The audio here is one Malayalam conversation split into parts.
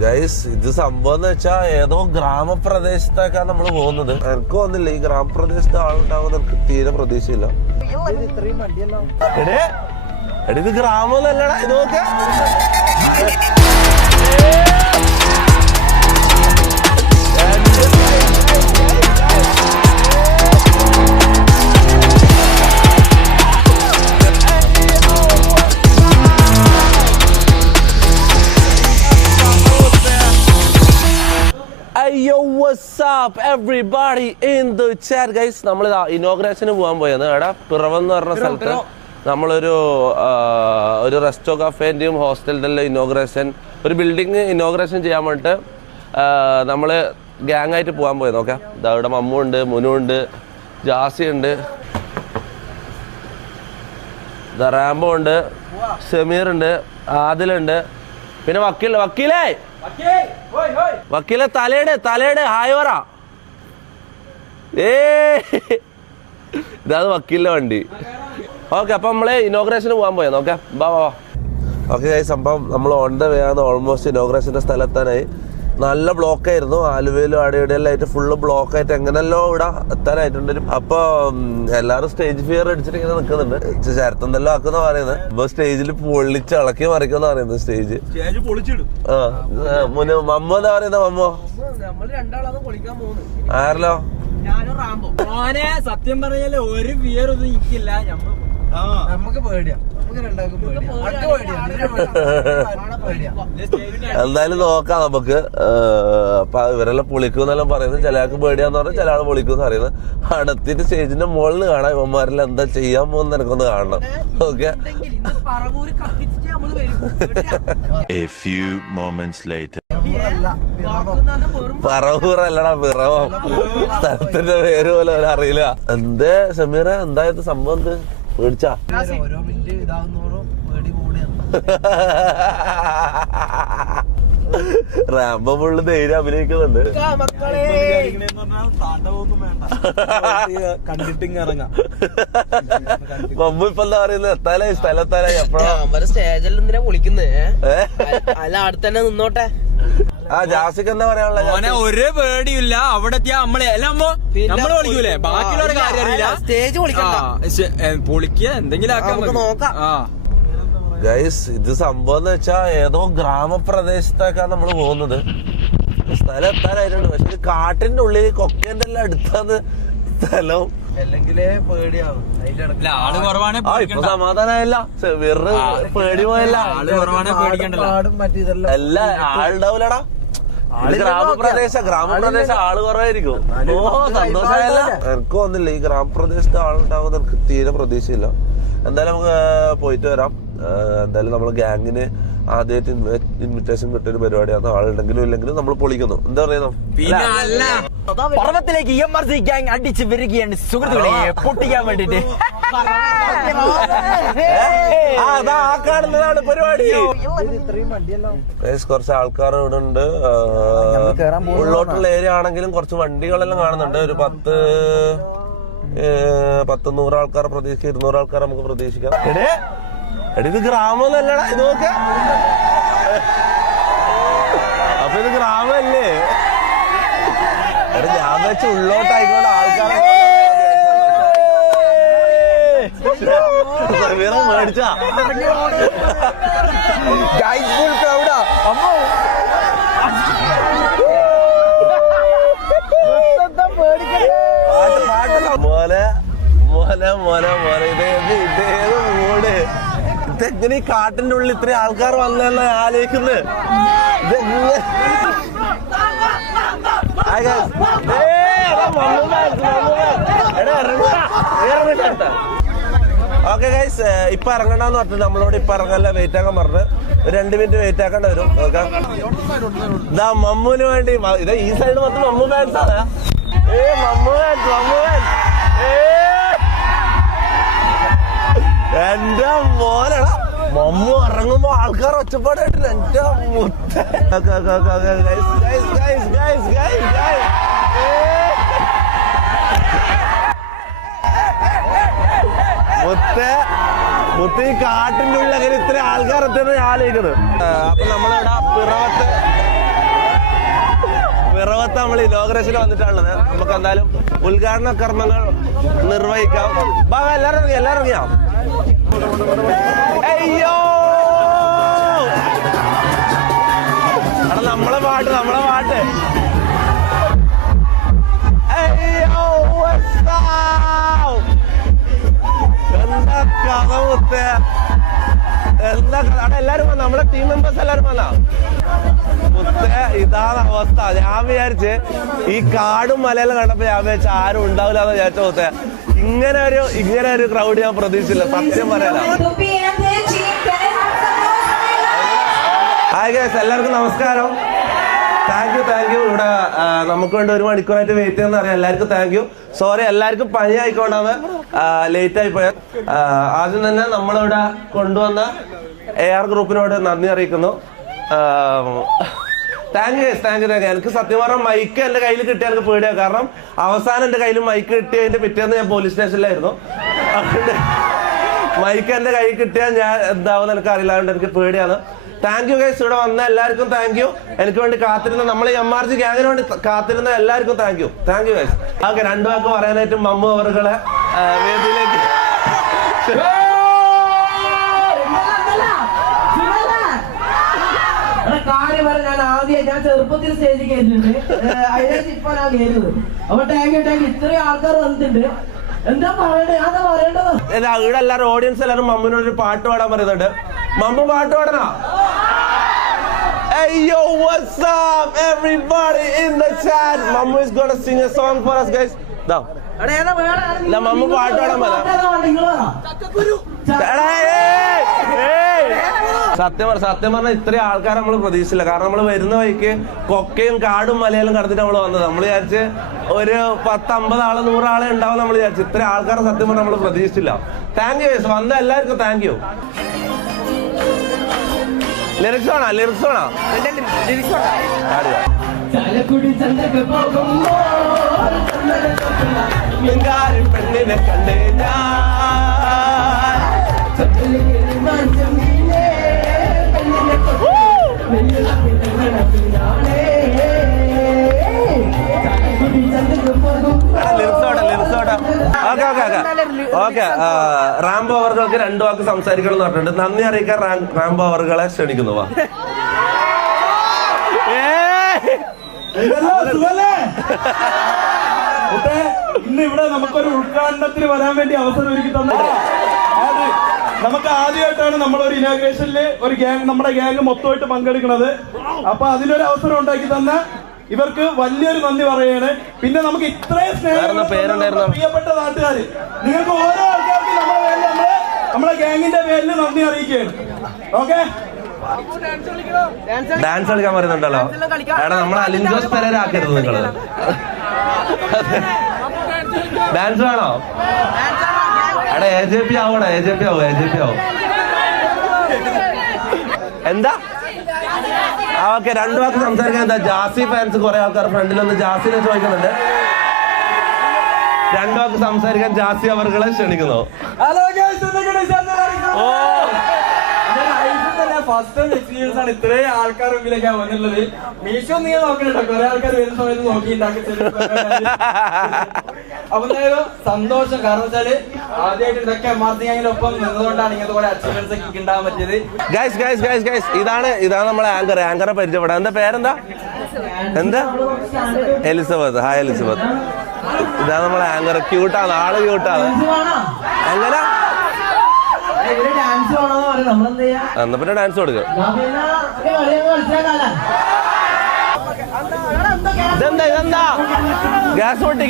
ഗൈസ് ഇത് സംഭവം എന്ന് വെച്ചാ ഏതോ ഗ്രാമപ്രദേശത്തേക്കാണ് നമ്മൾ പോകുന്നത്. എനിക്ക് തോന്നുന്നില്ല ഈ ഗ്രാമപ്രദേശത്ത് ആളുണ്ടാവുന്ന എനിക്ക് തീരെ പ്രതീക്ഷയില്ല. ഇത് ഗ്രാമമല്ലടാ, ഇത് നോക്ക. Yo, what's up everybody in the chat guys? നമ്മൾ ഇനോഗ്രേഷന് പോകാൻ പോയത് എടാ പിറവെന്ന് പറഞ്ഞ സ്ഥലത്ത് നമ്മളൊരു റെസ്റ്റോ കഫേന്റെയും ഹോസ്റ്റലിന്റെ ഇനോഗ്രേഷൻ, ഒരു ബിൽഡിംഗ് ഇനോഗ്രേഷൻ ചെയ്യാൻ വേണ്ടിട്ട് നമ്മൾ ഗ്യാങ് ആയിട്ട് പോകാൻ പോയത്. നോക്കാം, ഇതാ ഇവിടെ മമ്മു ഉണ്ട്, മുനു ഉണ്ട്, ജാസി ഉണ്ട്, റാംബോ ഉണ്ട്, ഷമീർ ഉണ്ട്, ആദിലുണ്ട്, പിന്നെ വക്കീലെ തലയുടെ ഹായ് പറ. ഇതാണ് വക്കീലിന്റെ വണ്ടി. ഓക്കെ, അപ്പൊ നമ്മള് ഇനോഗ്രേഷന് പോകാൻ പോയാ. നോക്കാം, ബാ. ഓക്കെ ഗൈസ്, അപ്പം നമ്മൾ ഓൺ ദ വേ ആണ്. ഓൾമോസ്റ്റ് ഇനോഗ്രേഷന്റെ സ്ഥലത്താനായി. നല്ല ബ്ലോക്ക് ആയിരുന്നു. ആലുവയിലും അടിയടിയെല്ലാം ആയിട്ട് ഫുള്ള് ബ്ലോക്ക് ആയിട്ട് എങ്ങനെയല്ലോ ഇവിടെ എത്താനായിട്ടുണ്ട്. അപ്പൊ എല്ലാരും സ്റ്റേജ് ഫിയർ അടിച്ചിട്ട് ഇങ്ങനെ നിൽക്കുന്നുണ്ട്. ചരത്തെന്തെല്ലാം ആക്കുന്ന പറയുന്നത്. ഇപ്പൊ സ്റ്റേജിൽ പൊളിച്ച് ഇളക്കി മറിക്കുന്ന പറയുന്നത്. സ്റ്റേജ് മമ്മോ എന്താ പറയുന്നത്? മമ്മോ ആരല്ലോ സത്യം പറഞ്ഞാല് ഒരു ഫിയർ ഒന്നും എനിക്കില്ല. നമുക്ക് പേടിയാ. എന്തായാലും നോക്കാം നമുക്ക്. അപ്പൊ ഇവരെല്ലാം പൊളിക്കുന്നെല്ലാം പറയുന്നത്. ചില ആൾക്ക് പേടിയാന്ന് പറഞ്ഞാൽ ചില ആൾ പൊളിക്കുമെന്ന് പറയുന്നത്. അടുത്തിട്ട് സ്റ്റേജിന്റെ മുകളിൽ കാണാം ഇവന്മാരെല്ലാം എന്താ ചെയ്യാൻ പോകുന്ന എനിക്കൊന്ന് കാണണം. ഓക്കെ, പറവൂറല്ലടാ പിറവം. സ്ഥലത്തിന്റെ പേര് പോലെ അറിയില്ല. എന്തേ ഷമീറ, എന്തായത് സംഭവം? എന്ത് പേടിച്ചാ? റാംബോ ഫുള്ള് ധൈര്യം അഭിനയിക്കുന്നുണ്ട്. മമ്മു ഇപ്പൊ എന്താ പറയുന്നത്? എത്താലായി, സ്ഥലത്താലായി. എപ്പോഴാ സ്റ്റേജിൽ എന്തിനാ വിളിക്കുന്നത്? അല്ല, അടുത്ത് തന്നെ നിന്നോട്ടെ. ജാസിക്ക് എന്താ പറയാനുള്ള? ഒരു പേടിയില്ല. അവിടെ എത്തിയാ നമ്മള് വിളിക്കൂലേ, ബാക്കിയുള്ള കാര്യം അറിയില്ല. സ്റ്റേജ് പൊളിക്കുക എന്തെങ്കിലും നോക്കാം. ഗൈസ് ഇത് സംഭവം എന്ന് വെച്ചാ ഏതോ ഗ്രാമപ്രദേശത്തേക്കാണ് നമ്മൾ പോകുന്നത്. സ്ഥലം എത്താനായിട്ടുണ്ട്. പക്ഷെ കാട്ടിന്റെ ഉള്ളിൽ കൊക്കേന്റെ എല്ലാം അടുത്താണ് സ്ഥലം. ഇപ്പൊ സമാധാനമായല്ല, വെറു പേടി പോയല്ല. എല്ലാ ആളുണ്ടാവൂലടാ. ഗ്രാമപ്രദേശം ആള് കുറവായിരിക്കും. ഓ, സന്തോഷമായല്ല. എനിക്ക് തോന്നുന്നില്ല ഈ ഗ്രാമപ്രദേശത്ത് ആളുണ്ടാവുന്ന എനിക്ക് തീരെ പ്രതീക്ഷയില്ല. എന്തായാലും നമുക്ക് പോയിട്ട് വരാം. എന്തായാലും നമ്മള് ഗ്യാങ്ങിന് ആദ്യമായിട്ട് ഇൻവിറ്റേഷൻ കിട്ടിയൊരു പരിപാടിയാണ്. ആളുണ്ടെങ്കിലും ഇല്ലെങ്കിലും നമ്മൾ പൊളിക്കുന്നു. എന്താ പറയുന്നു? പർവ്വത്തിലേക്ക് EMRC ഗ്യാങ് അടിച്ച് വരികയാണ് സുഹൃത്തുക്കളെ, പൊട്ടിക്കാൻ വേണ്ടിട്ട്. കാണുന്നതാണ് പരിപാടി. കുറച്ച് ആൾക്കാർ ഇവിടെ ഉണ്ട്. ഉള്ളോട്ടുള്ള ഏരിയ ആണെങ്കിലും കുറച്ച് വണ്ടികളെല്ലാം കാണുന്നുണ്ട്. ഒരു 100 ആൾക്കാരെ പ്രതീക്ഷിക്കാം, 200 ആൾക്കാരെ നമുക്ക് പ്രതീക്ഷിക്കാം. ഇത് ഗ്രാമമല്ലടാ, ഇത് നോക്ക. അപ്പൊ ഇത് ഗ്രാമല്ലേ? ഞാൻ വെച്ച് ഉള്ളോട്ടായിക്കോട്ടെ ആൾക്കാരെ മേടിച്ചാ. മോനെ ഇതേത് മൂട്? ഇതെങ്ങനെ ഈ കാട്ടിന്റെ ഉള്ളിൽ ഇത്രയും ആൾക്കാർ വന്നല്ല ആലോചിക്കുന്നത്. ഓക്കെ ഗൈസ്, ഇപ്പൊ ഇറങ്ങണ്ടെന്ന് പറഞ്ഞു. നമ്മളോട് ഇപ്പൊ ഇറങ്ങാനല്ല, വെയിറ്റ് ആക്കാൻ പറഞ്ഞു. 2 മിനിറ്റ് വെയിറ്റ് ആക്കേണ്ടി വരും. ഓക്കെ, ഇതാ മമ്മുവിന് വേണ്ടി. ഇത് ഈ സൈഡ് മൊത്തം മമ്മു ഫാൻസ് ആണ്. മമ്മു ഫാൻസ്. എന്റെ മോനടാ, മമ്മു ഇറങ്ങുമ്പോ ആൾക്കാർ ഒച്ചപ്പാടായിട്ട് എന്റെ മുത്ത. മുത്ത ഈ കാട്ടിന്റെ ഉള്ളിൽ അങ്ങനെ ഇത്ര ആൾക്കാർ എത്തുന്നത് ആലോചിക്കുന്നത്. അപ്പൊ നമ്മളിവിടെ പിറവത്ത് നമ്മൾ ഇനോഗ്രേഷന് വന്നിട്ടുള്ളത്. നമുക്ക് എന്തായാലും ഉദ്ഘാടന കർമ്മങ്ങൾ നിർവഹിക്കാം. എല്ലാരും ഇറങ്ങിയാ. അയ്യോ എടാ നമ്മളെ പാട്ട് അയ്യോ എന്താ കഥ മുത്തേ, എന്താ കഥ. എല്ലാരും വന്ന നമ്മുടെ ടീം മെമ്പേഴ്സ് എല്ലാരും വന്നാ മുത്തേ. ഇതാണ് അവസ്ഥ. ഞാൻ വിചാരിച്ച് ഈ കാടും മലയെല്ലാം കണ്ടപ്പോ ഞാൻ വിചാരിച്ച ആരും ഉണ്ടാവില്ല എന്ന് വിചാരിച്ച മുത്തേ. ഇങ്ങനെ ഒരു ക്രൗഡ് ഞാൻ പ്രതീക്ഷിച്ചില്ല, സത്യം പറയാനാ. ഹായ് ഗൈസ്, എല്ലാവർക്കും നമസ്കാരം. Thank you. ഇവിടെ നമുക്ക് വേണ്ടി 1 മണിക്കൂറായിട്ട് വെയിറ്റ് ചെയ്യുന്ന അറിയാം. എല്ലാവർക്കും താങ്ക് യു. സോറി, എല്ലാവർക്കും പനി ആയിക്കൊണ്ടാണ് ലേറ്റ് ആയി പോയത്. ആദ്യം തന്നെ നമ്മളിവിടെ കൊണ്ടുവന്ന AR ഗ്രൂപ്പിനോട് നന്ദി അറിയിക്കുന്നു. Thank you. എനിക്ക് സത്യം പറഞ്ഞാൽ മൈക്ക് എന്റെ കയ്യിൽ കിട്ടിയാൽ എനിക്ക് പേടിയാ. കാരണം അവസാനം എന്റെ കയ്യിൽ മൈക്ക് കിട്ടിയതിന്റെ പിറ്റേന്ന് ഞാൻ പോലീസ് സ്റ്റേഷനിലായിരുന്നു. അതുകൊണ്ട് മൈക്ക് എന്റെ കയ്യിൽ കിട്ടിയാൽ ഞാൻ എന്താവുന്ന എനിക്ക് അറിയില്ല. അതുകൊണ്ട് എനിക്ക് പേടിയാണ്. Thank you guys. ഇവിടെ വന്ന എല്ലാവർക്കും താങ്ക് യു. എനിക്ക് വേണ്ടി കാത്തിരുന്ന നമ്മൾ MRG ഗ്യാങ്ങിന് വേണ്ടി കാത്തിരുന്ന എല്ലാവർക്കും താങ്ക് യു ഗൈസ്. ഓക്കെ, 2 വാക്ക് പറയാനായിട്ട് മമ്മു അവരുടെ വേദിയിലേക്ക് കാര്യം പറയാൻ ഞാൻ ചെറുപ്പത്തിൽ സ്റ്റേജിൽ കയറിയിട്ടുണ്ട്. അതിനകത്ത് ഇപ്പൊ ഞാൻ കയറുന്നത്. അപ്പൊ താങ്ക് യു. ഇത്രയും ആൾക്കാർ വന്നിട്ടുണ്ട്. എന്താ പറയണ്ടേ? അതാ പറയേണ്ടത്. ഇവിടെ എല്ലാവരും ഓഡിയൻസ് എല്ലാവരും മമ്മിനോട് ഒരു പാട്ട് പാടാൻ പറയുന്നുണ്ട്. മമ്മു പാട്ട് പാടണോ? Hey yo, what's up everybody in the chat? Mammu is gonna sing a song for us guys. Da. Mammu പാട്ട് പാടാൻ പറ. സത്യം പറഞ്ഞാൽ ഇത്രയും ആൾക്കാർ നമ്മൾ പ്രതീക്ഷിച്ചില്ല. കാരണം നമ്മൾ വരുന്ന വഴിക്ക് കൊക്കയും കാടും മലയെല്ലാം കടത്തിട്ട് നമ്മൾ വന്നത്. നമ്മൾ വിചാരിച്ച് ഒരു 10-50 ആള് 100 ആളെ ഉണ്ടാവും നമ്മൾ വിചാരിച്ചു. ഇത്രയും ആൾക്കാരെ സത്യം പറഞ്ഞാൽ നമ്മൾ പ്രതീക്ഷിച്ചില്ല. Thank you. വന്ന എല്ലാവർക്കും താങ്ക് യു. ലിറിക്സ് വേണോ? പെണ്ണിനെ കണ്ടേ ഓക്കെ. റാംബോ അവർക്ക് 2 വാക്ക് സംസാരിക്കണം എന്ന് പറഞ്ഞിട്ടുണ്ട്. നന്ദി അറിയിക്കാൻ റാംബോ അവറുകളെ ക്ഷണിക്കുന്നു. വാ. ഇന്ന് ഇവിടെ നമുക്കൊരു ഉദ്ഘാടനത്തിന് വരാൻ വേണ്ടി അവസരം ഒരുക്കി തന്നത്. നമുക്ക് ആദ്യമായിട്ടാണ് നമ്മളൊരു ഇനാഗ്രേഷനില് ഒരു ഗ്യാങ്, നമ്മുടെ ഗ്യാങ് മൊത്തമായിട്ട് പങ്കെടുക്കുന്നത്. അപ്പൊ അതിനൊരു അവസരം ഉണ്ടാക്കി തന്ന ഇവർക്ക് വലിയൊരു നന്ദി പറയാണ്. പിന്നെ നമുക്ക് ഇത്രയും സ്നേഹം പ്രിയപ്പെട്ട നാട്ടുകാര്, നിങ്ങൾക്ക് ഓരോ ആൾക്കാർക്കും നമ്മുടെ ഗ്യാങ്ങിന്റെ പേരിൽ നന്ദി അറിയിക്കുകയാണ്. ഓക്കെ, ഡാൻസ് കളിക്കാൻ പറയുന്നുണ്ടല്ലോ. എടാ നമ്മൾ അലിൻജോസ് പെരേരാക്കരുത് നിങ്ങള്. ഡാൻസ് വേണോ? എടാ AJP ആവണം. AJP ആവും. എന്താ? ഓക്കെ, 2 വാക്ക് സംസാരിക്കാൻ. എന്താ ജാസി ഫാൻസ് കുറെ ആൾക്കാർ ഫ്രണ്ടിലൊന്ന് ജാസിനെ ചോദിക്കുന്നുണ്ട്. 2 വാക്ക് സംസാരിക്കാൻ ജാസി അവർകളെ ക്ഷണിക്കുന്നു. ഫസ്റ്റ് ടൈം എക്സ്പീരിയൻസ് ആണ് ഇത്രയും ആൾക്കാർ മുമ്പിലേക്കാണ് വന്നുള്ളത്. മീഷോ നിങ്ങൾ നോക്കണോ? കുറെ ആൾക്കാർ വരുന്ന സമയത്ത് നോക്കിയിട്ടുണ്ടാക്കി. അപ്പൊ എന്തായാലും സന്തോഷം. കാരണം വെച്ചാല് ആദ്യമായിട്ട് ഇതൊക്കെ MRG ഗ്യാങ്ങിനൊപ്പം നിന്നതുകൊണ്ടാണ് ഇങ്ങനത്തെ കുറെ അച്ചീവ്മെന്റ്സ് ഒക്കെ ഉണ്ടാകാൻ പറ്റിയത്. ഗൈസ് ഇതാണ് നമ്മളെ ആങ്കറെ പരിചയപ്പെടാം. എന്താ പേരെന്താ? എലിസബത്ത്. Hi Elizabeth. ഇതാണ് നമ്മളെ ആങ്കർ. ക്യൂട്ടാണ്, ആള് ക്യൂട്ടാണ്. എങ്ങനെ എന്നാ പിന്നെ ഡാൻസ് കൊടുക്കുക. ഇതെന്താ ഗ്യാസ് പൊട്ടി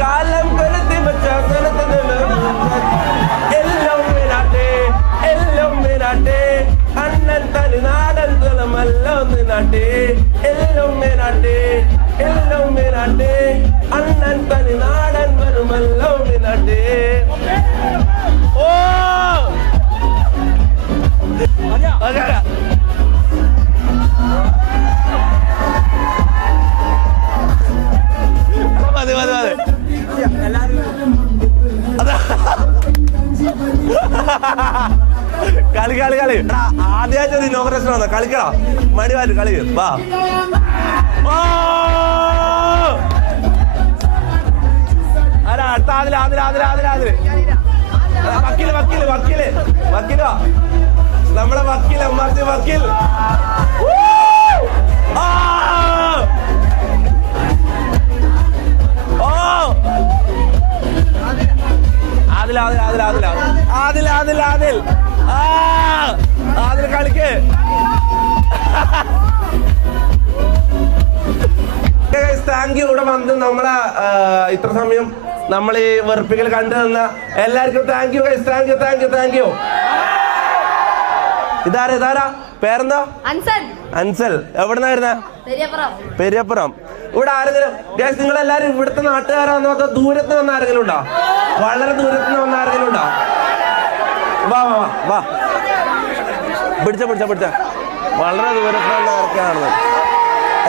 കാലം കൊലുത്തി എല്ലാം അണ്ണൻ തനി നാടൻ തലമെല്ലാം നാട്ടേ എല്ലാം നാട്ടേ അണ്ണൻ തനി നാടൻ വരുമെല്ലാം നാട്ടേ. ഓ മതി കളി ആദ്യമായിട്ട് ഇനോഗ്രേഷൻ വന്ന കളിക്കടാ. മണി വാല് കളി. വാ. അടുത്ത ആദില വക്കീലോ നമ്മുടെ വക്കീൽ എംആർസി വക്കീൽ. ആദിൽ കളിക്ക്. Thank you. ഇവിടെ വന്ന് നമ്മളെ ഇത്ര സമയം നമ്മൾ ഈ വെറുപ്പിക്കൽ കണ്ടു നിന്ന എല്ലാവർക്കും thank you guys. Thank you. ഇതാരാ പേരെന്താ? അൻസൽ. എവിടുന്നായിരുന്നേ? പെരിയപ്പുറം. ഇവിടെ ആരെങ്കിലും ഗൈസ് നിങ്ങൾ എല്ലാരും ഇവിടുത്തെ നാട്ടുകാരാണോ അതോ ദൂരത്ത് വന്ന ആരെങ്കിലും ഉണ്ടോ? വളരെ ദൂരത്ത് നിന്ന് വന്ന ആരെങ്കിലും ഉണ്ടോ? വാ പിടിച്ച വളരെ ദൂരത്ത് വന്ന ആർക്കാണ്?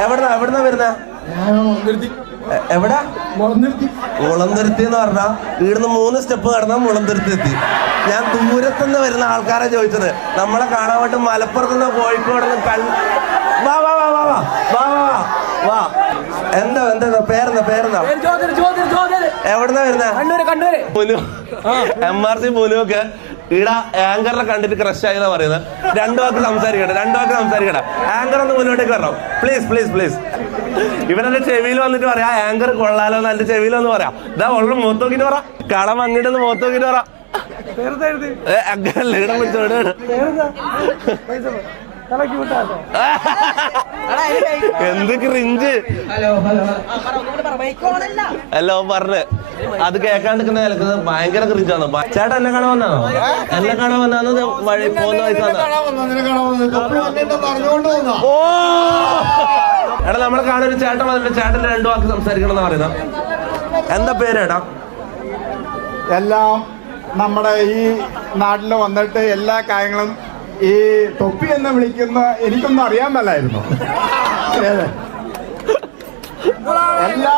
എവിടുന്നാ വരുന്ന? എവിടെ? മുളന്തുരുത്തി എന്ന് പറഞ്ഞാ ഇവിടുന്ന് 3 സ്റ്റെപ്പ് കടന്നാ മുളന്തുരുത്തി എത്തി. ഞാൻ ദൂരത്തുനിന്ന് വരുന്ന ആൾക്കാരെ ചോദിച്ചത്. നമ്മളെ കാണാൻ വേണ്ടി മലപ്പുറത്തുനിന്ന് കോഴിക്കോടുന്ന് വാ. എന്താ പേരെന്താ? എവിടുന്നാ വരുന്ന? മുനു. എംആർസി മുനുവൊക്കെ ഇവിടെ ആങ്കറിനെ കണ്ടിട്ട് ക്രഷ് ആയെന്നാ പറയുന്നത്. 2 വാക്ക് സംസാരിക്കട്ടെ. ആങ്കർ ഒന്ന് മുന്നോട്ടേക്ക് വരണം പ്ലീസ്. ഇവരെന്റെ ചെവിയിൽ വന്നിട്ട് പറയാ ആങ്കർ കൊള്ളാലോ എന്ന്. എന്റെ ചെവിയിൽ വന്ന് പറയാം. ഇതാ ഉള്ള മുഖത്ത് നോക്കിട്ട് പറ. കളം അങ്ങോട്ട് മുഖത്ത് നോക്കിട്ട് പറ. അങ്ങനല്ലേ ഇടം പിടിച്ചോ. എന്ത് ക്രിഞ്ച്. ഹലോ പറഞ്ഞ് അത് കേൾക്കാണ്ടിരിക്കുന്ന നിലക്കുന്നത് ഭയങ്കര ക്രിഞ്ചാണ്. ചേട്ടാ എന്നെ കാണാൻ വന്നാണോ? വഴി പോകുന്ന വയസ്സാണ്. ഓ എടാ നമ്മളെ കാണാൻ ഒരു ചേട്ടൻ വന്നിട്ട് ചേട്ടന്റെ 2 വാക്ക് സംസാരിക്കണം എന്ന് പറയുന്നത്. എന്താ പേരേട്ടാ? എല്ലാം നമ്മുടെ ഈ നാട്ടിൽ വന്നിട്ട് എല്ലാ കാര്യങ്ങളും ഈ തൊപ്പി എന്ന് വിളിക്കുന്ന എനിക്കൊന്നും അറിയാൻ മേലായിരുന്നു. എല്ലാ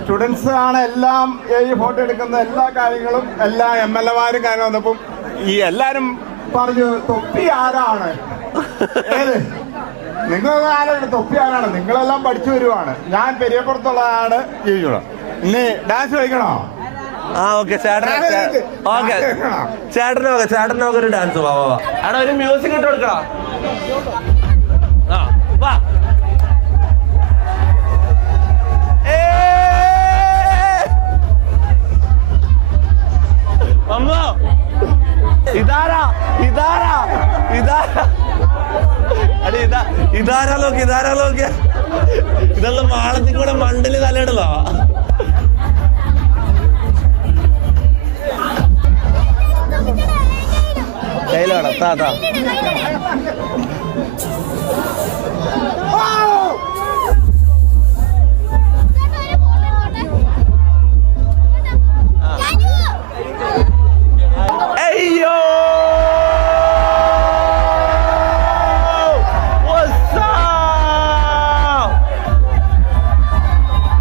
സ്റ്റുഡൻസ് ആണ് എല്ലാം ഈ ഫോട്ടോ എടുക്കുന്ന എല്ലാ കാര്യങ്ങളും എല്ലാ MLA-മാരും കാര്യം വന്നപ്പം ഈ എല്ലാരും പറഞ്ഞു തൊപ്പി ആരാണ്? നിങ്ങൾക്ക് ആരാണ് തൊപ്പി ആരാണ്? നിങ്ങളെല്ലാം പഠിച്ചു വരുവാണ്. ഞാൻ പെരിയപ്പുറത്തുള്ളതാണ് ജീവിക്കണം. ഇനി ഡാൻസ് കളിക്കണോ? ഓക്കെ ചേട്ടനൊക്കെ ഒരു ഡാൻസ്. വാ അവിടെ ഒരു മ്യൂസിക് ഇട്ട് കൊടുക്കടാ. വാ അമ്മോ ഇതാരാ നോക്കിയ ഇതെല്ലാം മാളത്തിൽ കൂടെ മണ്ടില് തലയിടലോ. കയ്യിലാണ് താ അയ്യോ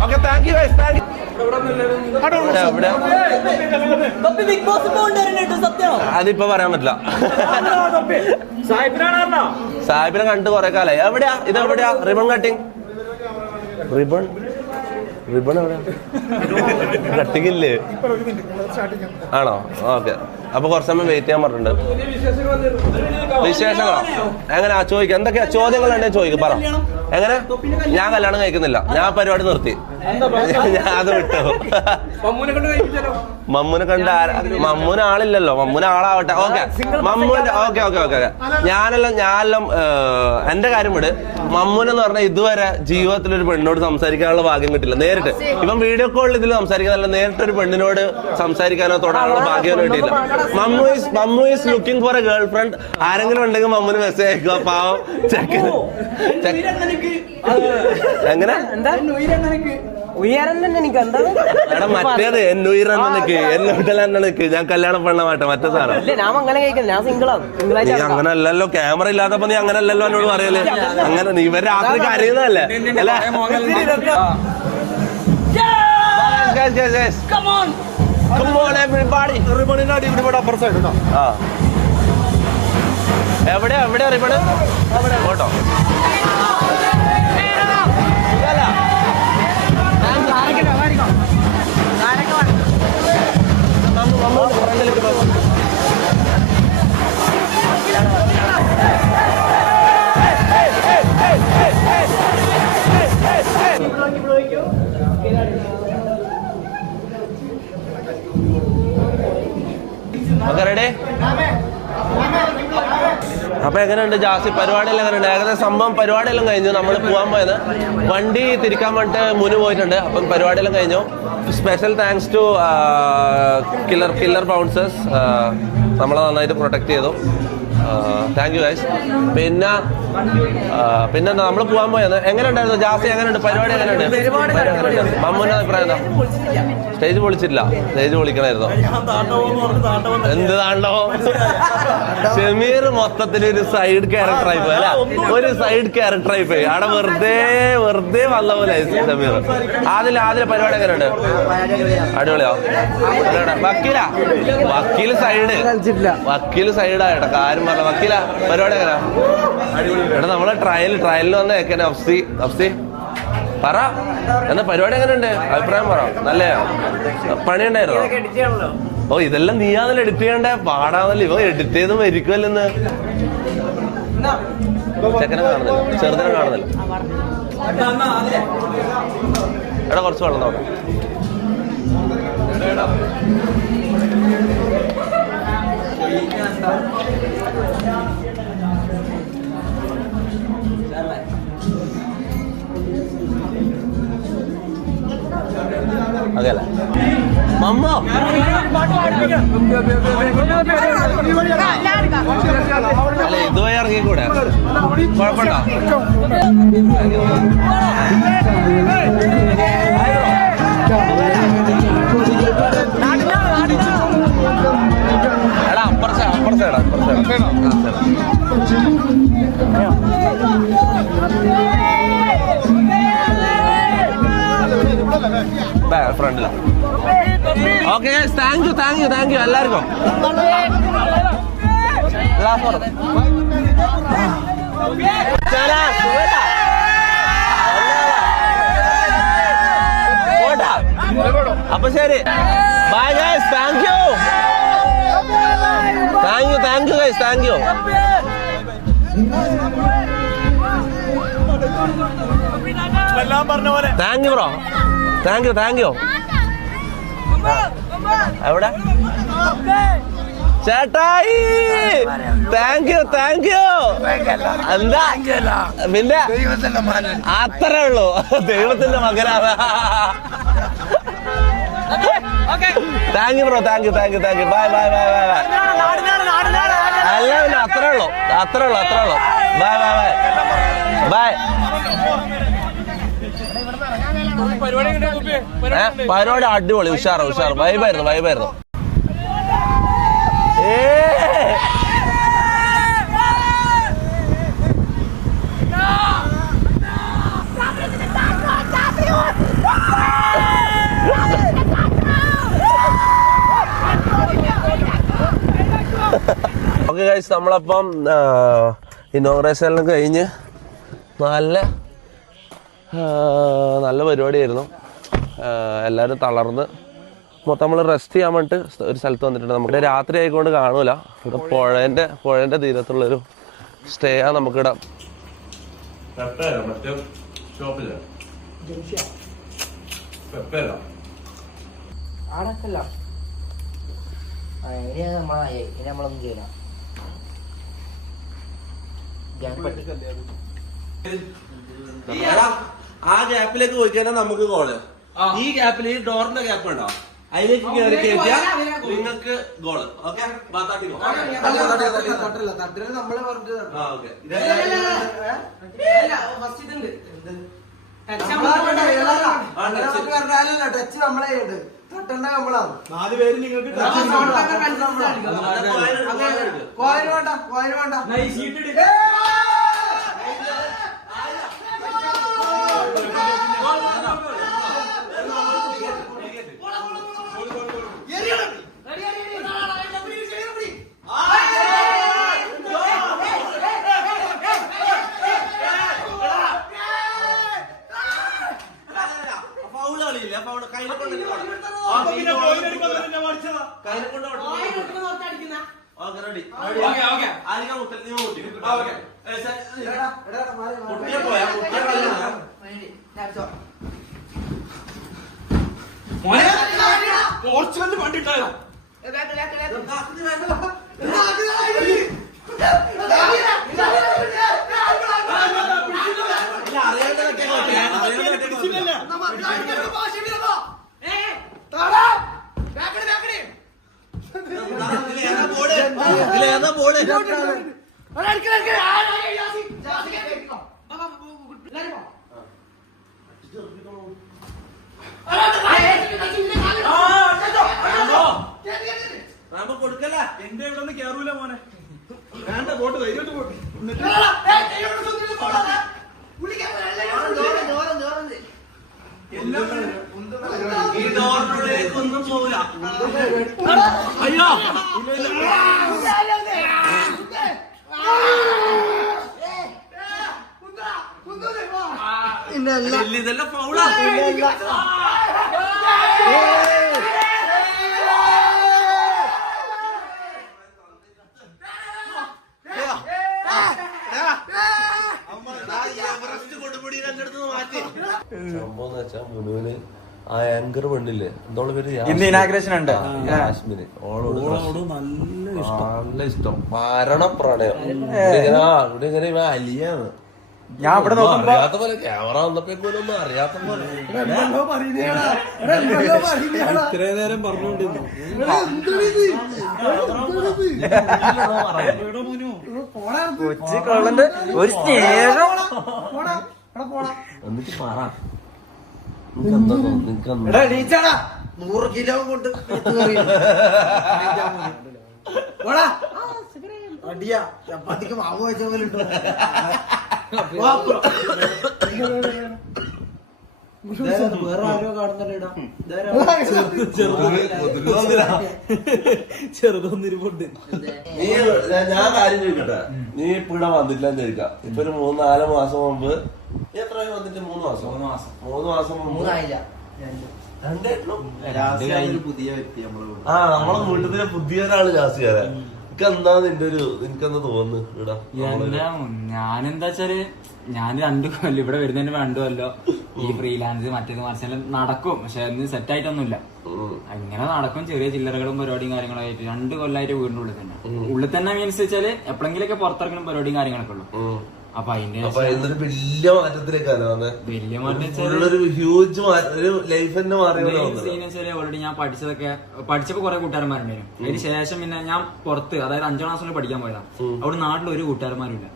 ഓക്കെ താങ്ക് യു അതിപ്പോ പറയാൻ പറ്റില്ല. സാഹിബിനെ കണ്ടിട്ട് കൊറേ കാലായി. എവിടെയാ ഇതെവിടെയാ റിബൺ കട്ടിങ്? റിബൺ എവിടെയാ? കട്ടിങ് ഇല്ലേ? ആണോ? ഓക്കെ അപ്പൊ കുറച്ച് സമയം വെയിറ്റ് ചെയ്യാൻ പറഞ്ഞിട്ടുണ്ട്. വിശേഷങ്ങളോ? എങ്ങനെയാ ചോദിക്കാം? എന്തൊക്കെയാ ചോദ്യങ്ങൾ ഉണ്ടെങ്കിൽ ചോദിക്കും. പറ. എങ്ങനെ? ഞാൻ കല്യാണം കഴിക്കുന്നില്ല. ഞാൻ പരിപാടി നിർത്തി. ഞാൻ അത് വിട്ടു. മമ്മൂനെ കണ്ട മമ്മൂന് ആളില്ലല്ലോ. മമ്മൂന് ആളാവട്ടെ. ഓക്കെ ഓക്കെ ഞാനെല്ലാം എന്റെ കാര്യം വിട്. മമ്മൂനെന്ന് പറഞ്ഞാൽ ഇതുവരെ ജീവിതത്തിൽ ഒരു പെണ്ണിനോട് സംസാരിക്കാനുള്ള ഭാഗ്യം കിട്ടില്ല. നേരിട്ട് ഇപ്പം വീഡിയോ കോളിൽ ഇതിൽ സംസാരിക്കാനല്ല, നേരിട്ട് ഒരു പെണ്ണിനോട് സംസാരിക്കാനോ തൊടാനുള്ള ഭാഗ്യം കിട്ടിയില്ല. Mammu is looking for A girl friend. ആരെങ്കിലും ഉണ്ടെങ്കിൽ മമ്മുന് മെസ്സേജ് അയക്കുക. പാവം ചെക്കൻ. എങ്ങനെ? എടാ മറ്റേത് എന്നുയിരക്ക് എന്നോട്ടല്ലേക്ക് ഞാൻ കല്യാണം പെണ്ണ മാട്ടെ. മറ്റേ സാധനം നീ അങ്ങനെ അല്ലല്ലോ. ക്യാമറ ഇല്ലാത്തപ്പോ നീ അങ്ങനെ അല്ലല്ലോ എന്നോട് പറയല്ലേ. അങ്ങനെ നീ ഇവർ രാത്രി കരയുന്നതല്ലേ അല്ലേ? എവിടെയാ റിബണ്? കേട്ടോ ഓക്കെ റെഡി? അപ്പൊ എങ്ങനെയുണ്ട് ജാസി, പരിപാടിയെല്ലാം എങ്ങനെയുണ്ട്? ഏകദേശം സംഭവം പരിപാടിയെല്ലാം കഴിഞ്ഞു. നമ്മൾ പോകാൻ പോയത് വണ്ടി തിരിക്കാൻ വേണ്ടിട്ട് മുന്നു പോയിട്ടുണ്ട്. അപ്പം പരിപാടിയെല്ലാം കഴിഞ്ഞു. Special thanks to killer bouncers, നമ്മളെ നന്നായിട്ട് പ്രൊട്ടക്ട് ചെയ്തു. Thank you guys. പിന്നെ നമ്മൾ പോകാൻ പോയത് എങ്ങനെയുണ്ടായിരുന്നു ജാസി? എങ്ങനെയുണ്ട് പരിപാടി? എങ്ങനെയുണ്ട്? മമ്മൂന്റെ അഭിപ്രായം എന്താ? സ്റ്റേജ് പൊളിച്ചിട്ടില്ല, സ്റ്റേജ് പൊളിക്കണായിരുന്നു. എന്ത് താണ്ടവോ? ഷമീർ മൊത്തത്തിൽ ഒരു സൈഡ് ക്യാരക്ടറായി പോയി അല്ല, ഒരു സൈഡ് ക്യാരക്ടറായി പോയി. അവിടെ വെറുതെ വന്ന പോലെ ഷമീർ. ആദ്യം പരിപാടി എങ്ങനെയുണ്ട്? അടിപൊളിയോ? വക്കീല് സൈഡായിട്ടാ കാര്യം പറഞ്ഞ. വക്കീല പരിപാടി എങ്ങനെയാ? എടാ നമ്മളെ ട്രയലിൽ വന്ന എങ്ങനെ അഫ്സി പറ, എന്നാ പരിപാടി എങ്ങനെയുണ്ട്? അഭിപ്രായം പറ. നല്ല പണിയുണ്ടായിരുന്നോ? ഓ ഇതെല്ലാം നീയാന്നല്ലോ എഡിറ്റ് ചെയ്യണ്ടേ, പാടാന്നല്ലോ. ഇവ എഡിറ്റ് ചെയ്ത് മരിക്കുമല്ലെന്ന്. ചെക്കനെ കാണുന്നില്ല, ചെറുതിനെ കാണുന്നില്ല. എടാ കുറച്ച് വെള്ളം നോക്കാം. അതല്ല മമ്മ അല്ല ഇതുവരെ ഇറങ്ങിക്കൂടെ? കുഴപ്പമുണ്ടോ? എടാ അപ്പുറ സൈഡാ ഫ്രണ്ടില. ഓക്കെ താങ്ക് യു എല്ലാവർക്കും. അപ്പൊ ശരി, bye guys. Thank you guys, thank you. Thank you bro, thank U. എവിടെ ചേട്ടായി? താങ്ക് യു എന്താ പിന്നെ അത്രേ ഉള്ളൂ. ദൈവത്തിന്റെ മകനാണ്. Thank you bro, thank you. Bye. അല്ല പിന്നെ അത്രേ ഉള്ളൂ. ബൈ. പരിപാടി അടിപൊളി, ഉഷാറ്. വൈബായിരുന്നു. ഓക്കെ ഗൈസ്, നമ്മളപ്പം ഇനോഗ്രേഷനെല്ലാം കഴിഞ്ഞ് നല്ല പരിപാടിയായിരുന്നു. എല്ലാവരും തളർന്ന് മൊത്തം നമ്മൾ റെസ്റ്റ് ചെയ്യാൻ വേണ്ടിട്ട് ഒരു സ്ഥലത്ത് വന്നിട്ടുണ്ട്. നമുക്ക് രാത്രി ആയിക്കൊണ്ട് കാണൂല. ഇവിടെ പുഴേന്റെ തീരത്തുള്ളൊരു സ്റ്റേ ആ നമുക്കിവിടെ. ആ ഗ്യാപ്പിലേക്ക് പോയി കഴിഞ്ഞാൽ നമുക്ക് ഗോള്. ഈ ഗ്യാപ്പിൽ ഈ ഡോറിന്റെ ഗ്യാപ്പ് ഉണ്ടോ, അതിലേക്ക് കയറി കയറ്റിയാൽ നിങ്ങൾക്ക് ഗോള്. ഓക്കെ, പോർച്ചുഗലിന് വേണ്ടിട്ടായോ കൊടുക്കല എന്റെ ഇവിടെ നിന്ന് കേറൂല മോനെ. വേണ്ട പോട്ട് ധൈര്യമായിട്ട് പോട്ട്. ഈ ഡോറിനുള്ളിലേക്ക് ഒന്നും പോവില്ല. അയ്യോ ഇതെല്ലാം ഫൗളാ. സംഭവം വെച്ചാ മുനുവിന് ആ ആങ്കർ പെണ്ണില്ലേ എന്തോളെ പേര് ഇന്ന് ഇനാഗ്രേഷൻ ഉണ്ട്. യാസ്മിന് ഓളോട് നല്ല ഇഷ്ടം മരണ പ്രണയം. ഇവിടെ ഇങ്ങനെ ഇവ അലിയാണ്. ഞാൻ ഇവിടെ നോക്കുമ്പോ അറിയാത്ത പോലെ ക്യാമറ വന്നപ്പോഴേക്കും ഒന്നും അറിയാത്ത പോലെ ഇത്രയും നേരം പറഞ്ഞുകൊണ്ടിരുന്നു. കൊച്ചി കൊള്ളണ്ട് ഒരു സ്നേഹം. എന്നിട്ട് പറ നിനക്ക് 100 കിലോ കൊണ്ട് അടിയാ ചപ്പാത്തിക്ക് മാവ് വെച്ച പോലെ ഉണ്ട്. വേറെ ആരോ കാണുന്നല്ലോ ചെറുതൊന്നിരിപ്പുണ്ട്. നീ ഞാൻ കാര്യം ചോദിക്കട്ടെ, നീ ഇപ്പൊ ഇവിടെ വന്നിട്ടില്ലെന്ന് ചോദിക്കാം. ഇപ്പൊ ഒരു 3-4 മാസം മുമ്പ് നീ എത്ര വന്നിട്ട്? 3 മാസം മുമ്പ് പുതിയ വ്യക്തി നമ്മളെ വീട്ടിലെ പുതിയ ഒരാള് ജാസിയാരാ. എന്താ നിന്റെ ഒരു നിനക്കെന്താ തോന്നുന്നു ഇവിടെ? ഞാനെന്താ വെച്ചാല് ഞാൻ 2 കൊല്ലം ഇവിടെ വരുന്നതിന് 2 കൊല്ലം ഈ ഫ്രീലാൻസ് മറ്റേത് മറിച്ചെല്ലാം നടക്കും. പക്ഷെ അന്ന് സെറ്റ് ആയിട്ടൊന്നുമില്ല. അങ്ങനെ നടക്കും, ചെറിയ ചില്ലറകളും പരിപാടിയും കാര്യങ്ങളും ആയിട്ട് 2 കൊല്ലമായിട്ട് വീടിന്റെ ഉള്ളിൽ തന്നെ. ഉള്ളിൽ തന്നെ മീൻസ് വെച്ചാല് എപ്പോഴെങ്കിലൊക്കെ പുറത്തിറങ്ങണം പരിപാടിയും കാര്യങ്ങളൊക്കെ ഉള്ളു. അപ്പൊ അതിന്റെ വലിയ മാറ്റത്തിലേക്കാണ് വലിയ മാറ്റം ഹ്യൂജ് ഒരു ലൈഫ് തന്നെ ഓൾറെഡി ഞാൻ പഠിച്ചപ്പോ കുറെ കൂട്ടുകാരന്മാരുണ്ടായിരുന്നു. അതിന് ശേഷം പിന്നെ ഞാൻ പുറത്ത്, അതായത് 5ാം ക്ലാസ്സിൽ പഠിക്കാൻ പോയതാണ്. അവിടെ നാട്ടിൽ ഒരു കൂട്ടുകാരന്മാരും ഇല്ല.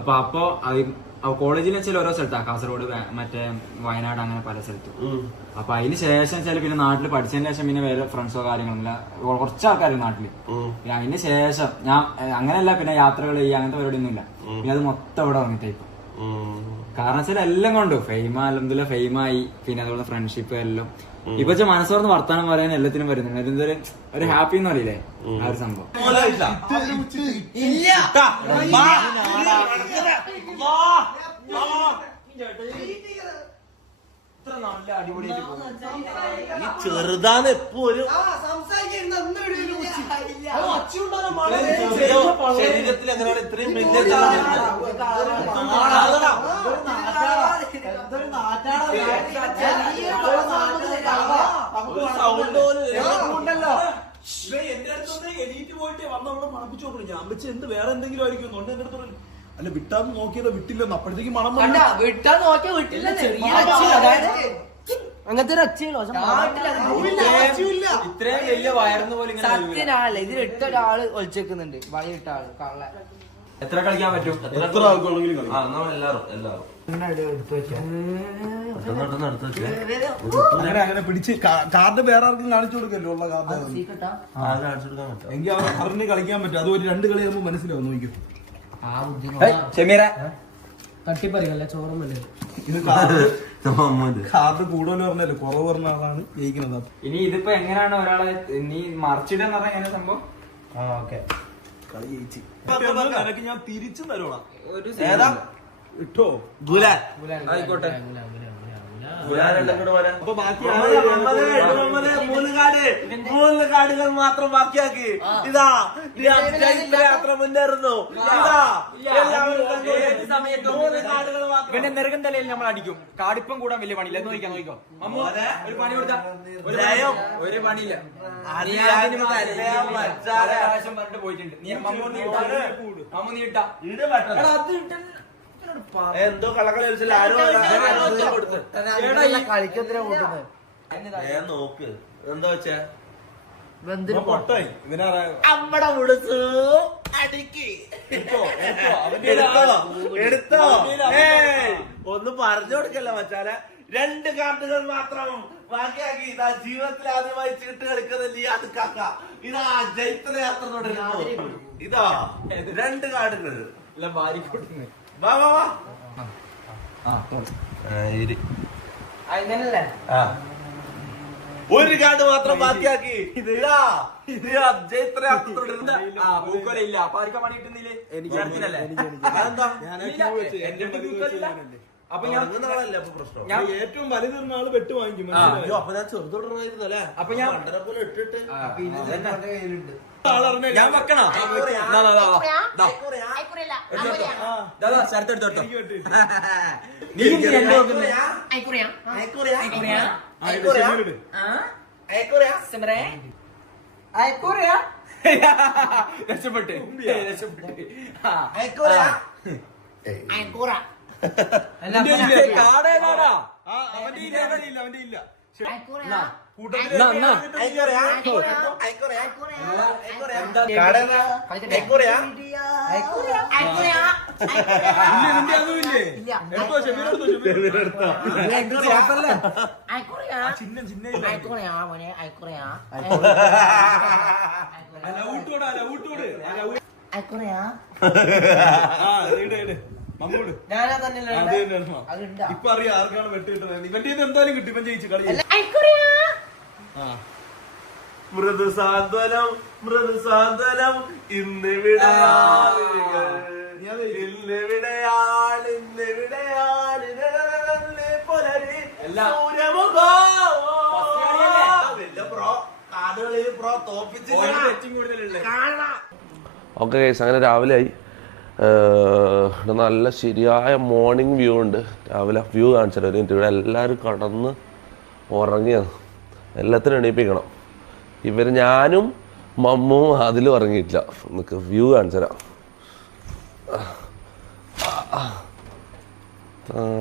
അപ്പൊ കോളേജിൽ വെച്ചാൽ ഓരോ സ്ഥലത്താ, കാസർഗോഡ്, മറ്റേ വയനാട്, അങ്ങനെ പല സ്ഥലത്തും. അപ്പൊ അതിന് ശേഷം വെച്ചാൽ പിന്നെ നാട്ടിൽ പഠിച്ചതിന് ശേഷം പിന്നെ വേറെ ഫ്രണ്ട്സോ കാര്യങ്ങളൊന്നുമില്ല, കുറച്ച് ആൾക്കാരും നാട്ടില്. പിന്നെ അതിന് ശേഷം ഞാൻ അങ്ങനെയല്ല പിന്നെ യാത്രകൾ ചെയ്യുക അങ്ങനത്തെ പരിപാടിയൊന്നുമില്ല. പിന്നെ അത് മൊത്തം ഇവിടെ വന്നിട്ടേക്കും. കാരണം വെച്ചാൽ എല്ലാം കൊണ്ടു അൽഹംദുലില്ലാ ഫെയിമായി. പിന്നെ അതുപോലെ ഫ്രണ്ട്ഷിപ്പ് എല്ലാം ഇപ്പൊ മനസ്സോർന്ന് വർത്താനം പറയാൻ എല്ലാത്തിനും വരുന്നുണ്ട്. ഒരു ഹാപ്പി എന്ന് പറയില്ലേ, ആ ഒരു സംഭവം. ചെറുതാന്ന് എപ്പോ ഒരു ശരീരത്തിൽ എങ്ങനെയാണ് ഇത്രയും സൗണ്ട് എന്റെ അടുത്തൊന്ന് എണീറ്റ് പോയിട്ട് വന്ന് അവിടെ മണപ്പിച്ചു നോക്കണം. ഞാൻ വെച്ച് എന്ത് വേറെ എന്തെങ്കിലും ആയിരിക്കും എന്റെ അടുത്ത്. അല്ല വിട്ടാന്ന് നോക്കിയതോ വിട്ടില്ലെന്ന്. അപ്പോഴത്തേക്ക് മണം വിട്ടാ നോക്കിയ വിട്ടില്ല, അങ്ങനത്തെ ഒരു അച്ഛയില്ല. ഇത്രയും വലിയ വയറുന്ന പോലെ സത്യനാളെ ഇതിൽ 8 ഒരാള് ഒളിച്ചേക്കുന്നുണ്ട്. വഴിയിട്ട ആള് കള്ള. എത്ര കളിക്കാൻ പറ്റും? എത്ര ആൾക്കുള്ളെങ്കിലും അങ്ങനെ പിടിച്ച് കാർഡ് വേറെ ആർക്കും കാണിച്ചു കൊടുക്കല്ലോ ഉള്ള കാർഡ്. എങ്കിൽ അവർ അറിഞ്ഞ് കളിക്കാൻ പറ്റും. അത് ഒരു 2 കളി ആകുമ്പോൾ മനസ്സിലാവും. നോക്കും തട്ടിപ്പറിക്കല്ലേ, ചോറുമല്ലേ. ഇത് കാർഡ് കൂടുതൽ പറഞ്ഞല്ലോ, കുറവ് പറഞ്ഞ ആളാണ് ജയിക്കുന്നത്. ഇനി ഇതിപ്പോ എങ്ങനെയാണ് ഒരാളെ നീ മറിച്ചിടെന്ന് പറഞ്ഞാൽ എങ്ങനെ സംഭവം? കളി ജയിച്ച് നിനക്ക് ഞാൻ തിരിച്ചു തരോളാം. ഏതാ ഇട്ടോ ആയിക്കോട്ടെ. അപ്പൊ ബാക്കി 3 കാർഡുകൾ മാത്രം ബാക്കിയാക്കി. ഇതാ യാത്ര മുന്നേറുന്നു. ഇതാ പിന്നെ നെറുകന്തലയിൽ നമ്മൾ അടിക്കും. കാടിപ്പം കൂടാൻ വലിയ പണിയില്ല. നോക്കിക്കോ അമ്മ ഒരു പണി കൊടുത്താ ഒരു പണിയില്ല. പറഞ്ഞിട്ട് പോയിട്ടുണ്ട്. നീ അമ്മ നീട്ടാ എന്തോ കളക്കളി നോക്ക് എന്താ വെച്ചാ പൊട്ടായി അമ്മടെ മുടുസു അടിക്ക് എടുത്തോ. ഒന്ന് പറഞ്ഞു കൊടുക്കല്ല മച്ചാല. 2 കാർഡുകൾ മാത്രം ബാക്കിയാക്കി. ഇതാ ജീവിതത്തിൽ ആദ്യമായി ചീട്ട് കളിക്കുന്ന ലിയാദ് കാക്ക. ഇതാ ജൈത്രയാത്ര തുടരുന്നു. ഇതാ 2 കാർഡുകൾ. വാ വാ വാ. ഒരു കാർഡ് മാത്രം ബാക്കിയാക്കി. പൂക്കോലില്ല. അപ്പൊ ആർക്കാ പണി കിട്ടുന്നില്ലേ? എനിക്ക് അപ്പൊ ഞാൻ ഏറ്റവും വലുതീർന്ന ആള് വെട്ട് വാങ്ങിക്കും. അപ്പൊ ഞാൻ ചെറുതോടായിരുന്നല്ലേ. അപ്പൊ ഞാൻ പോലെ ഇട്ടിട്ട് ഞാൻ വെക്കണം. ശരത്തെടുത്തോ. നീ രക്ഷപ്പെട്ട് കാടേതാടാ. അവന്റെ ഇല്ല ഇപ്പൊ അറിയാം ആർക്കാണ് വെട്ട് കിട്ടുന്നത്. ഇവന്റെ എന്തായാലും കിട്ടും. ഇവൻ ജയിച്ചു കളി. മൃദുസാന്ത്വനം ഓക്കെ ഗൈസ്, അങ്ങനെ രാവിലെ ആയി. നല്ല ശരിയായ മോർണിംഗ് വ്യൂ ഉണ്ട്. രാവിലെ വ്യൂ കാണിച്ചിട്ട് ഒരു മിനിറ്റ്. ഇവിടെ എല്ലാവരും കടന്ന് ഉറങ്ങിയാണ്. എല്ലാത്തിനും എണീപ്പിക്കണം. ഞാനും മമ്മും അതിലും ഉറങ്ങിയിട്ടില്ല. നിനക്ക് വ്യൂ കാണിച്ചു തരാം.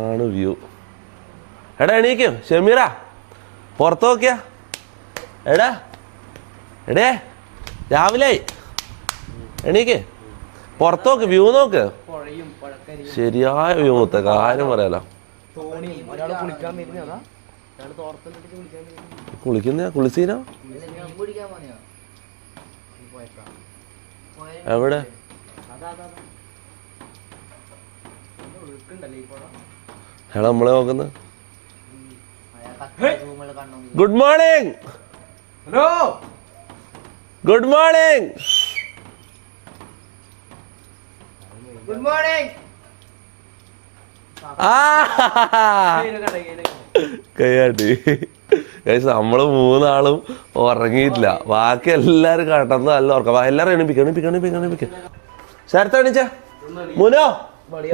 ആണ് വ്യൂ. എടാ എണീക്കും ഷമീറ, പുറത്ത് നോക്കിയാ. എടേ രാവിലെ എണീക്ക്, പുറത്ത് നോക്ക്, വ്യൂ നോക്ക്. ശരിയായ വ്യൂ മൊത്ത കാര്യം പറയാലോ. കുളിസീനോ എവിടെ? എടാ നമ്മളെ നോക്കുന്നത്. Good morning. Hello, good morning. Good morning. കയ്യാട്ടി. നമ്മള് 3 ആളും ഉറങ്ങിയിട്ടില്ല. ബാക്കി എല്ലാരും കടന്ന് നല്ല ഉറക്കം. എല്ലാരും എണീപ്പിക്ക. ശരത്ത് എണീച്ച. മുനോ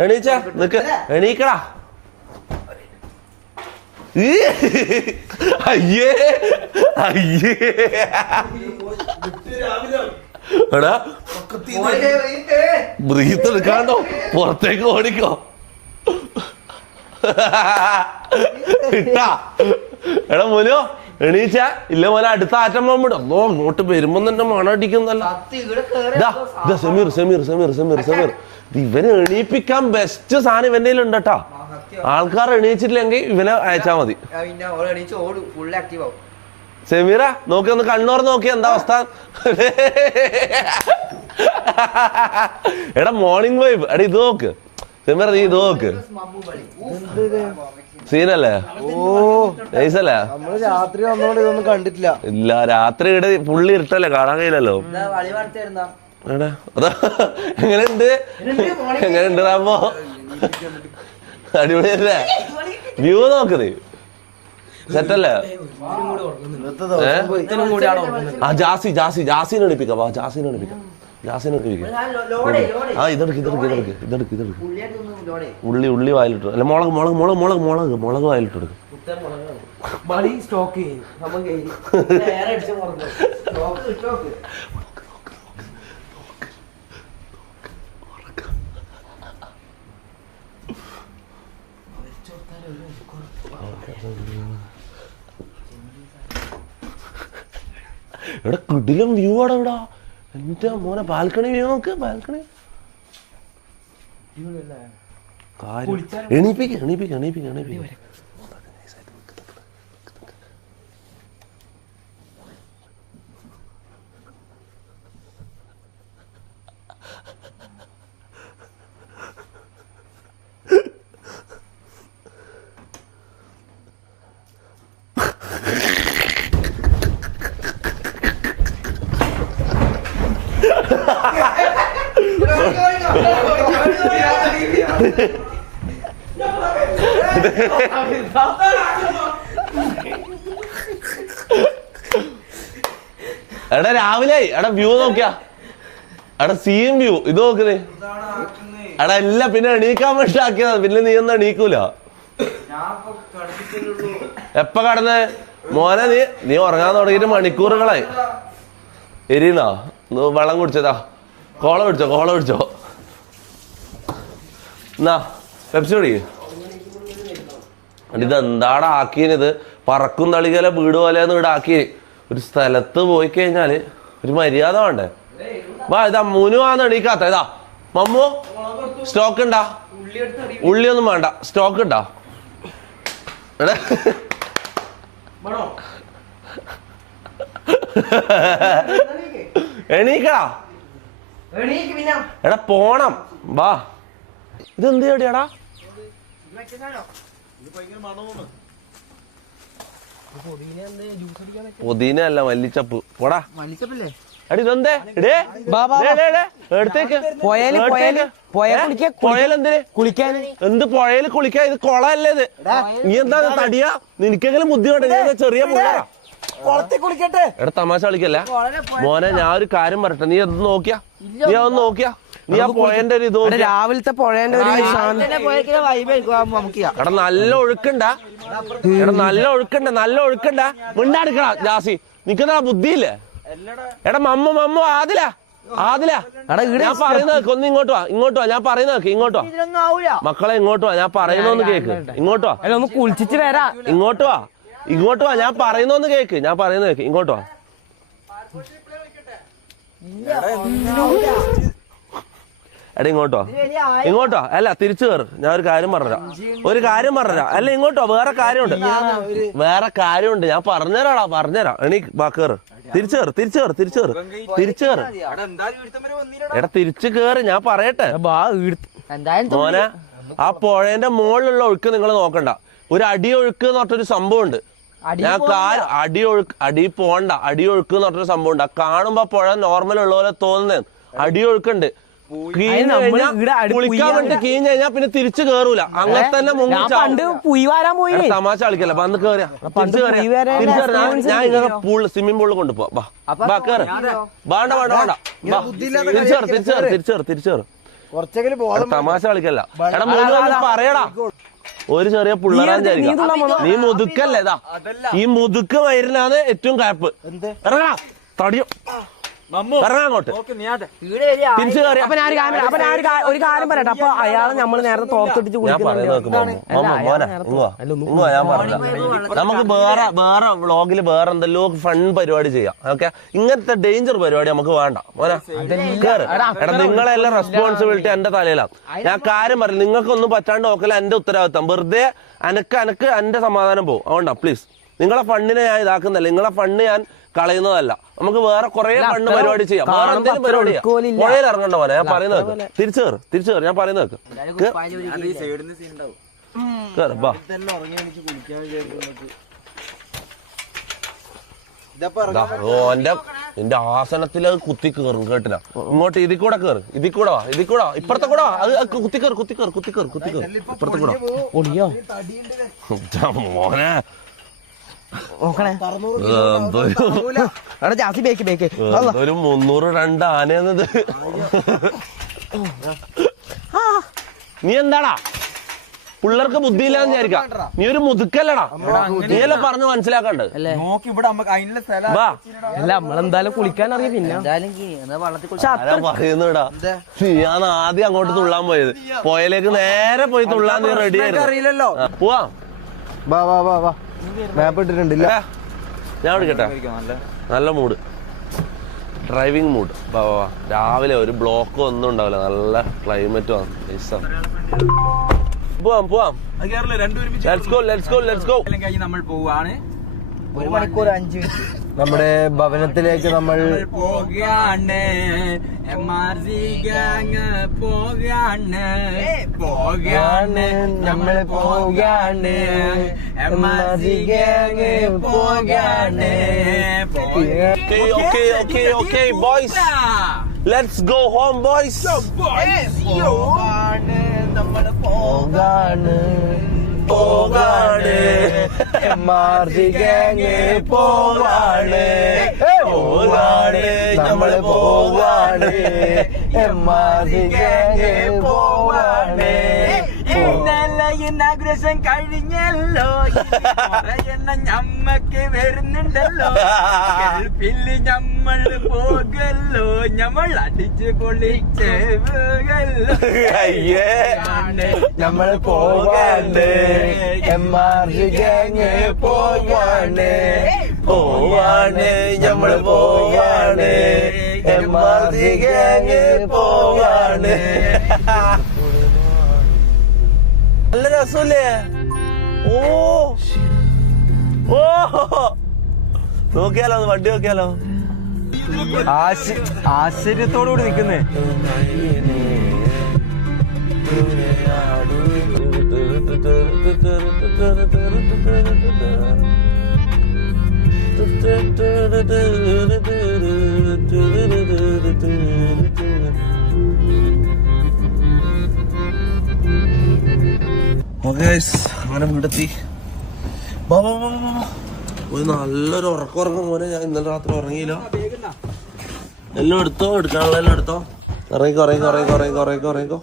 എണീച്ച. നിക്ക്, എണീക്കടാ. അയ്യേ എടാ ബ്രീത്ത് എടുക്കാണ്ടോ, പുറത്തേക്ക് ഓടിക്കോ. ഇട്ടാ എടാ മോനോ എണീച്ച. ഇല്ല മോനെ, അടുത്ത ആറ്റം പോകുമ്പോഴോ ഇങ്ങോട്ട് വരുമ്പോ തന്നെ മണം അടിക്കുന്നല്ല. സമീർ ഇവനെ എണീപ്പിക്കാൻ ബെസ്റ്റ് സാധനം ഇവന്റെ ഉണ്ട് കേട്ടാ. ആൾക്കാർ എണീച്ചിട്ടില്ലെങ്കിൽ ഇവനെ അയച്ചാ മതി. സമീറ നോക്കി, ഒന്ന് കണ്ണോർ നോക്കി, എന്താ അവസ്ഥ? എടാ മോർണിംഗ് വൈബ്. എടാ ഇത് നോക്ക് സമീറ, നീ ഇത് നോക്ക്. സീനല്ലേ? നൈസല്ലേ? രാത്രി വന്നോണ്ട് ഇതൊന്നും കണ്ടിട്ടില്ല. ഇല്ല, രാത്രി ഇവിടെ പുള്ളി ഇരുട്ടല്ലേ, കാണാൻ കഴിയില്ലല്ലോ. എടാ അതാ എങ്ങനെയുണ്ട് റാമോ? അടിപൊളിയല്ലേ? വ്യൂ നോക്ക് നീ. സെറ്റല്ലേ? ആ ജാസിനെ എണിപ്പിക്കാം. ആ ഇതെടുക്ക്. ഉള്ളി വായിലിട്ടു. അല്ല മുളക് വായിലിട്ടെടുക്കും. എടാ കിടിലം വ്യൂ ആടാ ഇവിടെ. എന്റെ മോനെ ബാൽക്കണി വ്യൂ നോക്ക്. ബാൽക്കണി എണീപ്പിക്ക. എടാ രാവിലെ എടാ വ്യൂ നോക്കിയാ. എടാ സീൻ വ്യൂ ഇത് നോക്കുന്നേ. എടാ എല്ലാം പിന്നെ എണീക്കാൻ വേണ്ടി ആക്കിയതാ. പിന്നെ നീ ഒന്നും എണീക്കൂല. എപ്പ കടന്ന് മോനെ? നീ ഉറങ്ങാൻ തുടങ്ങിയിട്ട് മണിക്കൂറുകളായി. എരീന്നാ വെള്ളം കുടിച്ചതാ. കോള പിടിച്ചോ. എന്നാ പെപ്സി കുടി. ഇതെന്താടാ ആക്കിയത്? പറക്കും തളികല വീട് പോലെയെന്ന് ഇവിടെ ആക്കി. ഒരു സ്ഥലത്ത് പോയി കഴിഞ്ഞാല് ഒരു മര്യാദ വേണ്ടേ? വാ ഇതാ മുനുവാന്ന് എണീക്കാത്ത. ഇതാ മമ്മു സ്റ്റോക്ക് ഉണ്ടാ? ഉള്ളിയൊന്നും വേണ്ട. സ്റ്റോക്ക് ഉണ്ടാ? എണീക്കടാ. എടാ പോണം. വാ. ഇതെന്ത് എവിടെയാടാ? പുതിന അല്ല മല്ലിച്ചപ്പ്. പോടാ. അടി ഇതെന്തേ? എടുത്തേക്ക്. പുഴയിലെന്തിന് കുളിക്കാൻ? എന്ത് പുഴയിൽ കുളിക്കാൻ? ഇത് കുളമല്ലേ ഇത്? നീ എന്താ തടിയാ? നിനക്കെങ്കിലും ബുദ്ധിമുട്ട്. ചെറിയ പുഴയാ. എടാ തമാശ കളിക്കല്ല മോനെ. ഞാൻ ഒരു കാര്യം പറയട്ടെ. നീ അത് നോക്കിയാ? നീ ആ പുഴന്റെ ഒരു ഇത് രാവിലത്തെ പുഴന്റെ ഒരു എടാ നല്ല ഒഴുക്കണ്ട. മിണ്ടാടിക്കടാ ജാസി. നിക്കുന്ന ബുദ്ധിയില്ലേ? എടാ മമ്മു ആദില ഞാൻ പറയുന്നത് ഒന്ന് ഇങ്ങോട്ട് വാ. ഞാൻ പറയുന്നത് ഇങ്ങോട്ട് വാ മക്കളെ. ഇങ്ങോട്ട് വാ. ഞാൻ പറയുന്നൊന്ന് കേക്ക്. ഇങ്ങോട്ട് വാ. ഒന്ന് കുളിച്ചിട്ട് വരാ. ഇങ്ങോട്ട് വാ. ഞാൻ പറയുന്നൊന്ന് കേക്ക്. ഇങ്ങോട്ട് വാ. എടാ ഇങ്ങോട്ടോ. അല്ല തിരിച്ചു കയറ്. ഞാൻ ഒരു കാര്യം പറഞ്ഞുതരാം. അല്ല ഇങ്ങോട്ടോ. വേറെ കാര്യമുണ്ട്. ഞാൻ പറഞ്ഞുതരാം. വാ കേറ്. തിരിച്ചു കയറ്. എടാ തിരിച്ചു കേറ്. ഞാൻ പറയട്ടെ മോനെ. ആ പുഴേന്റെ മുകളിലുള്ള ഒഴുക്ക് നിങ്ങൾ നോക്കണ്ട. ഒരു അടിയൊഴുക്ക് എന്ന് പറഞ്ഞൊരു സംഭവം ഉണ്ട്. അടിയൊഴുക്ക് എന്ന് പറഞ്ഞൊരു സംഭവം ഉണ്ട്. കാണുമ്പോ പുഴ നോർമൽ ഉള്ള പോലെ തോന്നുന്നത്. അടിയൊഴുക്കുണ്ട്. കുളിക്കാൻ വേണ്ടി കീഞ്ഞ് കഴിഞ്ഞാൽ പിന്നെ തിരിച്ചു കേറൂല. അങ്ങനെ തന്നെ തമാശ കളിക്കല്ല. വന്ന് കേറിയ ഞാൻ ഇങ്ങനെ സ്വിമ്മിംഗ് പൂളിൽ കൊണ്ടുപോവാ. കേറ്. വേണ്ട. തിരിച്ചു തമാശ കളിക്കല്ല. എടാ മൂന്ന് പറയടാ. ഒരു ചെറിയ പിള്ളേരാൻ നീ മുതുക്കല്ലേ? ഈ മുതുക്ക് വയറിനാണ് ഏറ്റവും കാപ്പ്. ഇറങ്ങാ തടിയോ. ഇറങ്ങാങ്ങോട്ട്. തിരിച്ചു കയറി. ഒരു കാര്യം പറയട്ടെ. അപ്പൊ അയാളെ നമ്മള് നേരത്തെ തോർത്തിട്ട് ഞാൻ പറഞ്ഞ നമുക്ക് വേറെ വ്ളോഗില് വേറെ എന്തെല്ലോ ഫൺ പരിപാടി ചെയ്യാം. ഓക്കെ. ഇങ്ങനത്തെ ഡേഞ്ചർ പരിപാടി നമുക്ക് വേണ്ട മോനെ. കേറ്. എടാ നിങ്ങളെല്ലാം റെസ്പോൺസിബിലിറ്റി എന്റെ തലയിലാണ്. ഞാൻ കാര്യം പറയില്ല. നിങ്ങൾക്കൊന്നും പറ്റാണ്ട് നോക്കല എന്റെ ഉത്തരവാദിത്തം. വെറുതെ അനക്ക് എന്റെ സമാധാനം പോകും. അതുകൊണ്ടാ പ്ലീസ്. നിങ്ങളെ ഫണ്ടിനെ ഞാൻ ഇതാക്കുന്നില്ല. നിങ്ങളെ ഫണ്ട് ഞാൻ കളയുന്നതല്ല. നമുക്ക് വേറെ കുറെ ഫണ്ട് പരിപാടി ചെയ്യാം. വേറെ എന്തെങ്കിലും പരിപാടി ചെയ്യാം. പുഴയിൽ ഇറങ്ങണ്ട പോലെ ഞാൻ പറയുന്നത്. തിരിച്ചു കയറ്. ഞാൻ പറയുന്നത് എന്റെ ആസനത്തിൽ അത് കുത്തി കയറും. കേട്ടില്ല? ഇങ്ങോട്ട് ഇതിൽ കൂടെ കയറ്. ഇതിൽ കൂടെ വാ. ഇപ്പുറത്തെ കൂടെ വാ. അത് കുത്തി കയറ്. ഇപ്പുറത്തെ കൂടെ മോനെ. നോക്കണേ അവിടെ ജാസി ബേക്ക് ബേക്ക് ഒരു 302 ആനയെന്നത്. നീ എന്താടാ പിള്ളേർക്ക് ബുദ്ധിയില്ലാന്ന് വിചാരിക്കാം. നീ ഒരു മുതുക്കല്ലടാ. നീയല്ലേ പറഞ്ഞ് മനസ്സിലാക്കണ്ട്. വാ അല്ല നമ്മളെന്തായാലും കുളിക്കാൻ അറിയാം. പിന്നെ പറയുന്നുടാ, ഞാൻ ആദ്യം അങ്ങോട്ട് തുള്ളാൻ പോയത്. പോയലേക്ക് നേരെ പോയി തുള്ളാൻ നീ റെഡി ആയിരുന്നു. പോവാ മാപ്പ് ഇട്ടിട്ടുണ്ടില്ല. ഞാൻ വിളിക്കട്ടെ. നല്ല മൂഡ്, ഡ്രൈവിംഗ് മൂഡ്. വാ വാ, രാവിലെ ഒരു ബ്ലോക്കോ ഒന്നും ഉണ്ടാവില്ല. നല്ല ക്ലൈമറ്റ് ആണ്. പോവാം പോവാം. നമ്മൾ പോവാണ്. 1 മണിക്കൂർ 5 മിനിറ്റ് നമ്മുടെ ഭവനത്തിലേക്ക് നമ്മൾ പോകാണ്. MRC ഗാങ് പോകാണ്. പോകാണ് നമ്മൾ പോകാണ്. MRC ഗാങ് പോകാണ്. Okay, boys. Let's go home, boys. നമ്മൾ പോകാണ് MRC ഗാങ് പോവാണ്. നമ്മള് പോവാണ് MRC ഗാങ് പോവാണ്. ഇന്നലെ ഇനാഗ്രേഷൻ കഴിഞ്ഞല്ലോ. എണ്ണം ഞമ്മക്ക് വരുന്നുണ്ടല്ലോ. ഗൾഫില് നമ്മൾ പോകല്ലോ. നമ്മൾ അടിച്ച് പൊളിച്ച് പോകല്ലോ. നമ്മള് പോവാണ് MRC ഗാങ് പോവാണ്. നമ്മള് പോവാണ് MRC ഗാങ് പോവാണ്. നല്ല രസമല്ലേ? ഓ നോക്കിയാലോ, വണ്ടി നോക്കിയാലോ. ആശ്ചര്യത്തോടുകൂടി നിൽക്കുന്നേ. അങ്ങനെ വീടെത്തി. ഒരു നല്ലൊരു ഉറക്കം പോലെ. ഞാൻ ഇന്നലെ രാത്രി ഉറങ്ങിയില്ല. എല്ലാം എടുത്തോ, എടുക്കാനുള്ള എല്ലാം എടുത്തോ. ഇറങ്ങിക്കോ.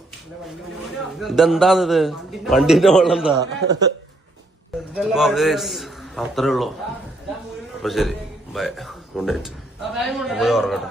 ഇതെന്താണിത്? വണ്ടീന്റെ വെള്ളം എന്താ? അത്രേ ഉള്ളൂ. അപ്പൊ ശരി, ബൈ, ഗുഡ് നൈറ്റ്. പോയി ഉറങ്ങട്ടെ.